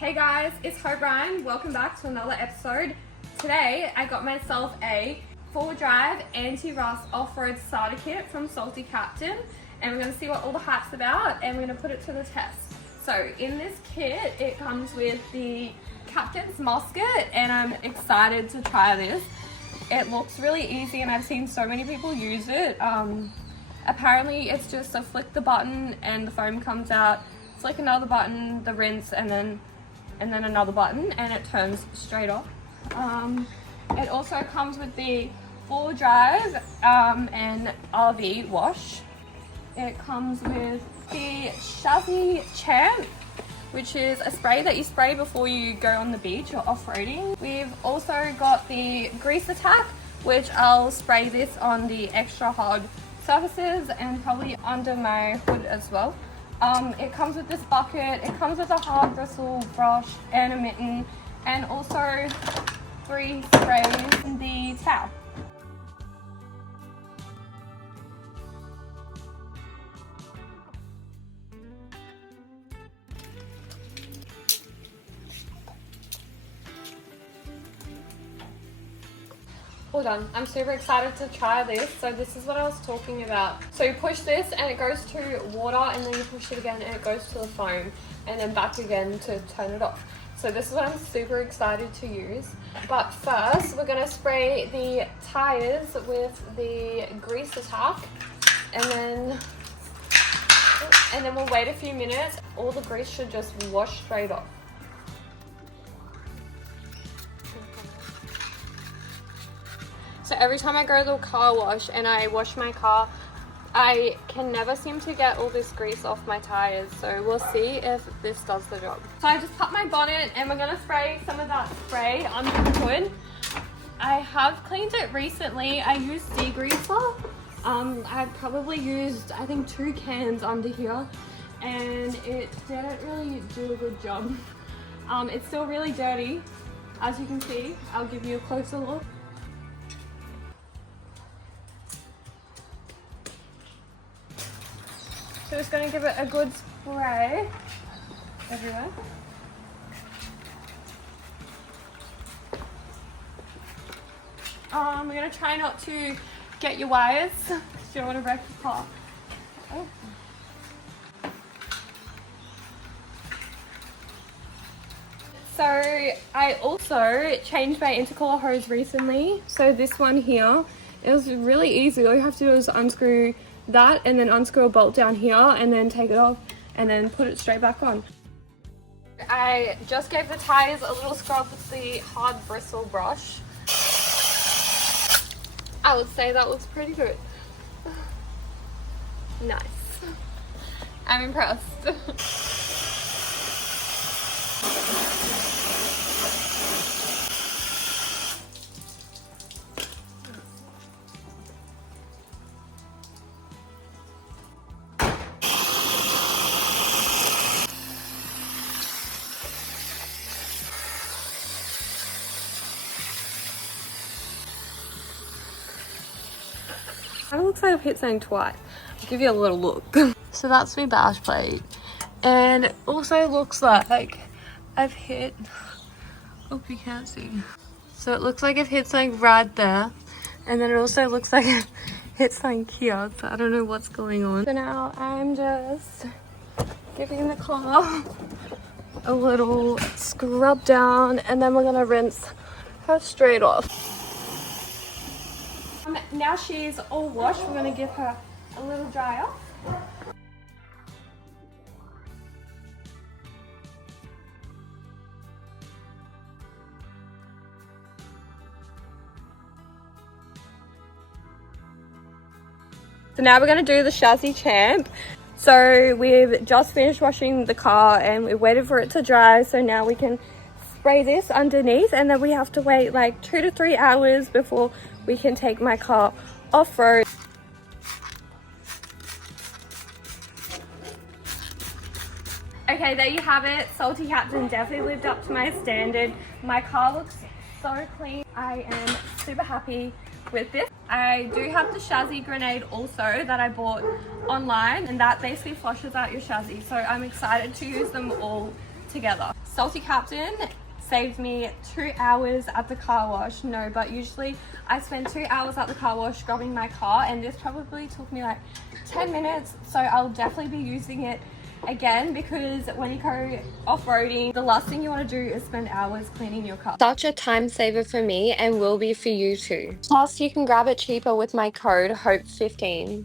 Hey guys, it's Brian. Welcome back to another episode. Today I got myself a 4-wheel drive Anti-Rust Offroad Starter Kit from Saltycaptain, and we're going to see what all the hype's about and we're going to put it to the test. So in this kit it comes with the Captain's musket and I'm excited to try this. It looks really easy and I've seen so many people use it. Apparently it's just a flick the button and the foam comes out, flick another button, the rinse, and then another button and it turns straight off. It also comes with the 4-wheel drive and RV wash. It comes with the chassis champ, which is a spray that you spray before you go on the beach or off-roading. We've also got the grease attack, which I'll spray this on the extra hard surfaces and probably under my hood as well. It comes with this bucket, it comes with a hard bristle brush and a mitten, and also 3 sprays in the towel. All done. I'm super excited to try this. So this is what I was talking about. So you push this and it goes to water, and then you push it again and it goes to the foam, and then back again to turn it off. So this is what I'm super excited to use. But first we're going to spray the tires with the grease attack, and then we'll wait a few minutes. All the grease should just wash straight off. So every time I go to the car wash and I wash my car, I can never seem to get all this grease off my tires. So we'll see if this does the job. So I just popped my bonnet and we're going to spray some of that spray under the hood. I have cleaned it recently. I used degreaser. I've probably used, I think, 2 cans under here, and it didn't really do a good job. It's still really dirty, as you can see. I'll give you a closer look. So just going to give it a good spray everywhere. We're going to try not to get your wires because you don't want to wreck your car. Oh. So I also changed my intercooler hose recently. So this one here, it was really easy. All you have to do is unscrew that and then unscrew a bolt down here and then take it off and then put it straight back on. I just gave the tires a little scrub with the hard bristle brush. I would say that looks pretty good. Nice. I'm impressed. Kind of looks like I've hit something twice. I'll give you a little look. So that's my bash plate, and it also looks like I've hit, hope you can't see. So it looks like I've hit something right there, and then it also looks like I've hit something here, so I don't know what's going on. So now I'm just giving the car a little scrub down, and then we're gonna rinse her straight off. Now she's all washed, we're going to give her a little dry off. So now we're going to do the chassis champ. So we've just finished washing the car and we waited for it to dry, so now we can spray this underneath, and then we have to wait like 2 to 3 hours before we can take my car off-road. Okay, there you have it. Saltycaptain definitely lived up to my standard. My car looks so clean. I am super happy with this. I do have the chassis grenade also that I bought online, and that basically flushes out your chassis. So I'm excited to use them all together. Saltycaptain saved me 2 hours at the car wash. No, but usually I spend 2 hours at the car wash scrubbing my car, and this probably took me like 10 minutes, so I'll definitely be using it again, because when you go off-roading, the last thing you want to do is spend hours cleaning your car. Such a time saver for me, and will be for you too. Plus, you can grab it cheaper with my code HOPE15.